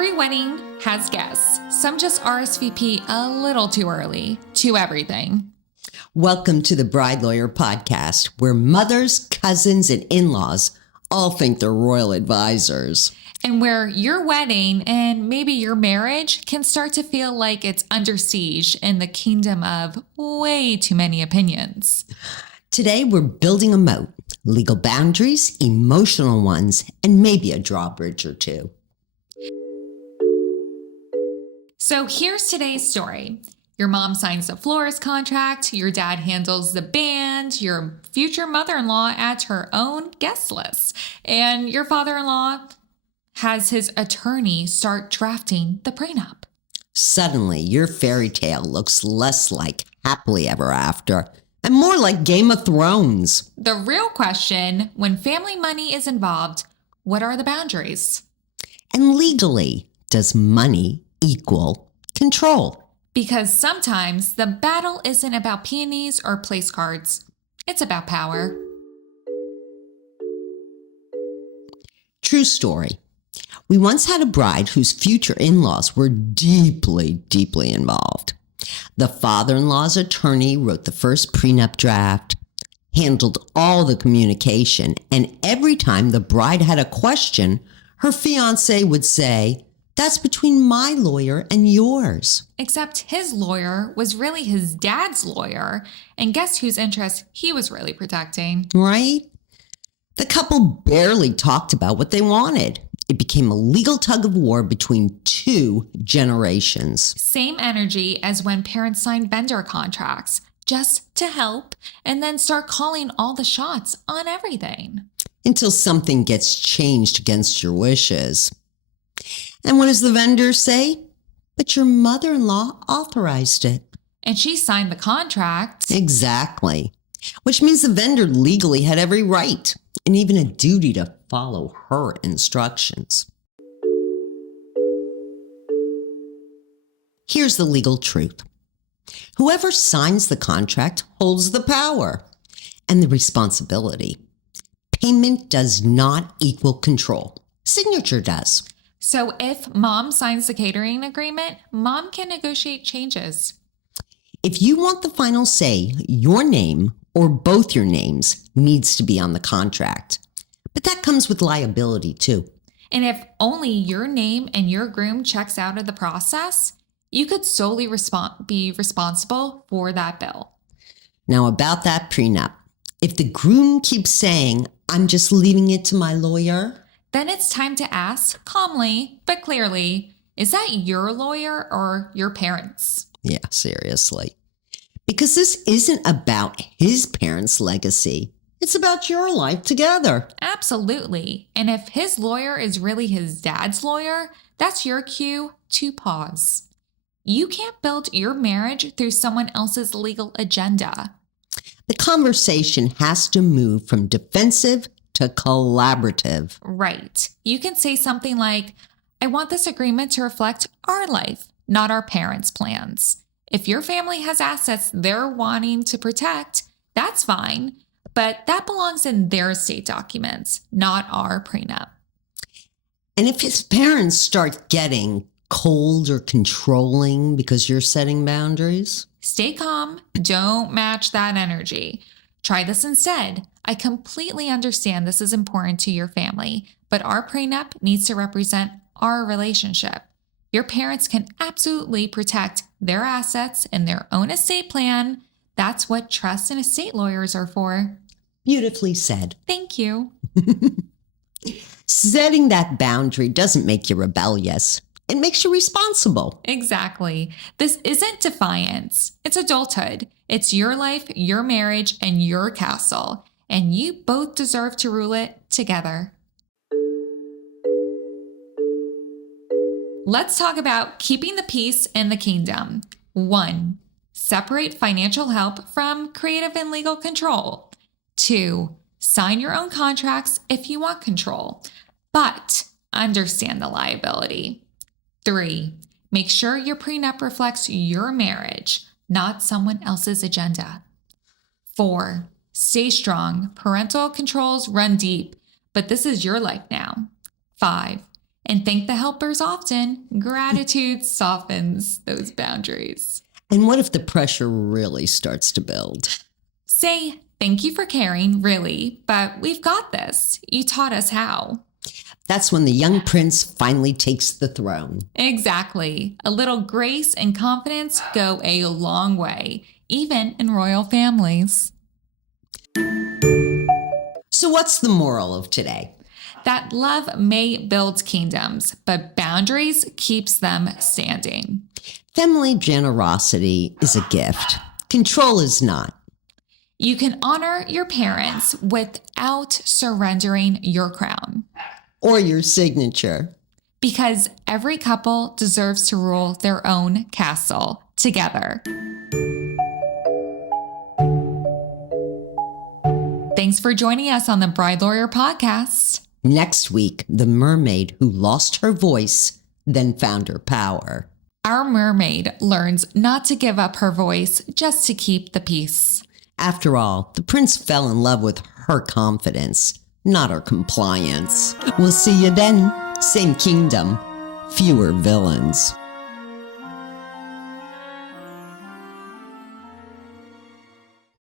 Every wedding has guests. Some just RSVP a little too early to everything. Welcome to the BrideLawyer Podcast, where mothers, cousins, and in-laws all think they're royal advisors. And where your wedding and maybe your marriage can start to feel like it's under siege in the kingdom of way too many opinions. Today, we're building a moat, legal boundaries, emotional ones, and maybe a drawbridge or two. So here's today's story. Your mom signs the florist contract, your dad handles the band, your future mother-in-law adds her own guest list, and your father-in-law has his attorney start drafting the prenup. Suddenly, your fairy tale looks less like happily ever after and more like Game of Thrones. The real question, when family money is involved, what are the boundaries? And legally, does money equal control? Because sometimes the battle isn't about peonies or place cards. It's about power. True story. We once had a bride whose future in-laws were deeply involved. The father-in-law's attorney wrote the first prenup draft, handled all the communication, and every time the bride had a question, her fiancé would say, "That's between my lawyer and yours." Except his lawyer was really his dad's lawyer, and guess whose interests he was really protecting? Right? The couple barely talked about what they wanted. It became a legal tug of war between two generations. Same energy as when parents sign vendor contracts, just to help, and then start calling all the shots on everything. Until something gets changed against your wishes. And what does the vendor say? But your mother-in-law authorized it. And she signed the contract. Exactly. Which means the vendor legally had every right and even a duty to follow her instructions. Here's the legal truth. Whoever signs the contract holds the power and the responsibility. Payment does not equal control. Signature does. So if mom signs the catering agreement, mom can negotiate changes. If you want the final say, your name or both your names needs to be on the contract. But that comes with liability too. And if only your name and your groom checks out of the process, you could solely be responsible for that bill. Now about that prenup, if the groom keeps saying, "I'm just leaving it to my lawyer," then it's time to ask calmly, but clearly, is that your lawyer or your parents'? Yeah, seriously. Because this isn't about his parents' legacy. It's about your life together. Absolutely. And if his lawyer is really his dad's lawyer, that's your cue to pause. You can't build your marriage through someone else's legal agenda. The conversation has to move from defensive to collaborative. Right. You can say something like, "I want this agreement to reflect our life, not our parents' plans. If your family has assets they're wanting to protect, that's fine, but that belongs in their estate documents, not our prenup." And if his parents start getting cold or controlling because you're setting boundaries, stay calm. Don't match that energy. Try this instead. "I completely understand this is important to your family, but our prenup needs to represent our relationship. Your parents can absolutely protect their assets in their own estate plan. That's what trust and estate lawyers are for." Beautifully said. Thank you. Setting that boundary doesn't make you rebellious. It makes you responsible. Exactly. This isn't defiance. It's adulthood. It's your life, your marriage, and your castle. And you both deserve to rule it together. Let's talk about keeping the peace in the kingdom. 1. Separate financial help from creative and legal control. 2. Sign your own contracts if you want control, but understand the liability. 3. Make sure your prenup reflects your marriage, not someone else's agenda. 4. Stay strong. Parental controls run deep, but this is your life now. 5. and thank the helpers often. Gratitude softens those boundaries. And what if the pressure really starts to build? Say, thank you for caring, really, but we've got this. You taught us how. That's when the young prince finally takes the throne. Exactly. A little grace and confidence go a long way, even in royal families. So what's the moral of today? That love may build kingdoms, but boundaries keeps them standing. Family generosity is a gift. Control is not. You can honor your parents without surrendering your crown. Or your signature. Because every couple deserves to rule their own castle together. Thanks for joining us on the BrideLawyer Podcast. Next week, the mermaid who lost her voice, then found her power. Our mermaid learns not to give up her voice just to keep the peace. After all, the prince fell in love with her confidence, not her compliance. We'll see you then. Same kingdom, fewer villains.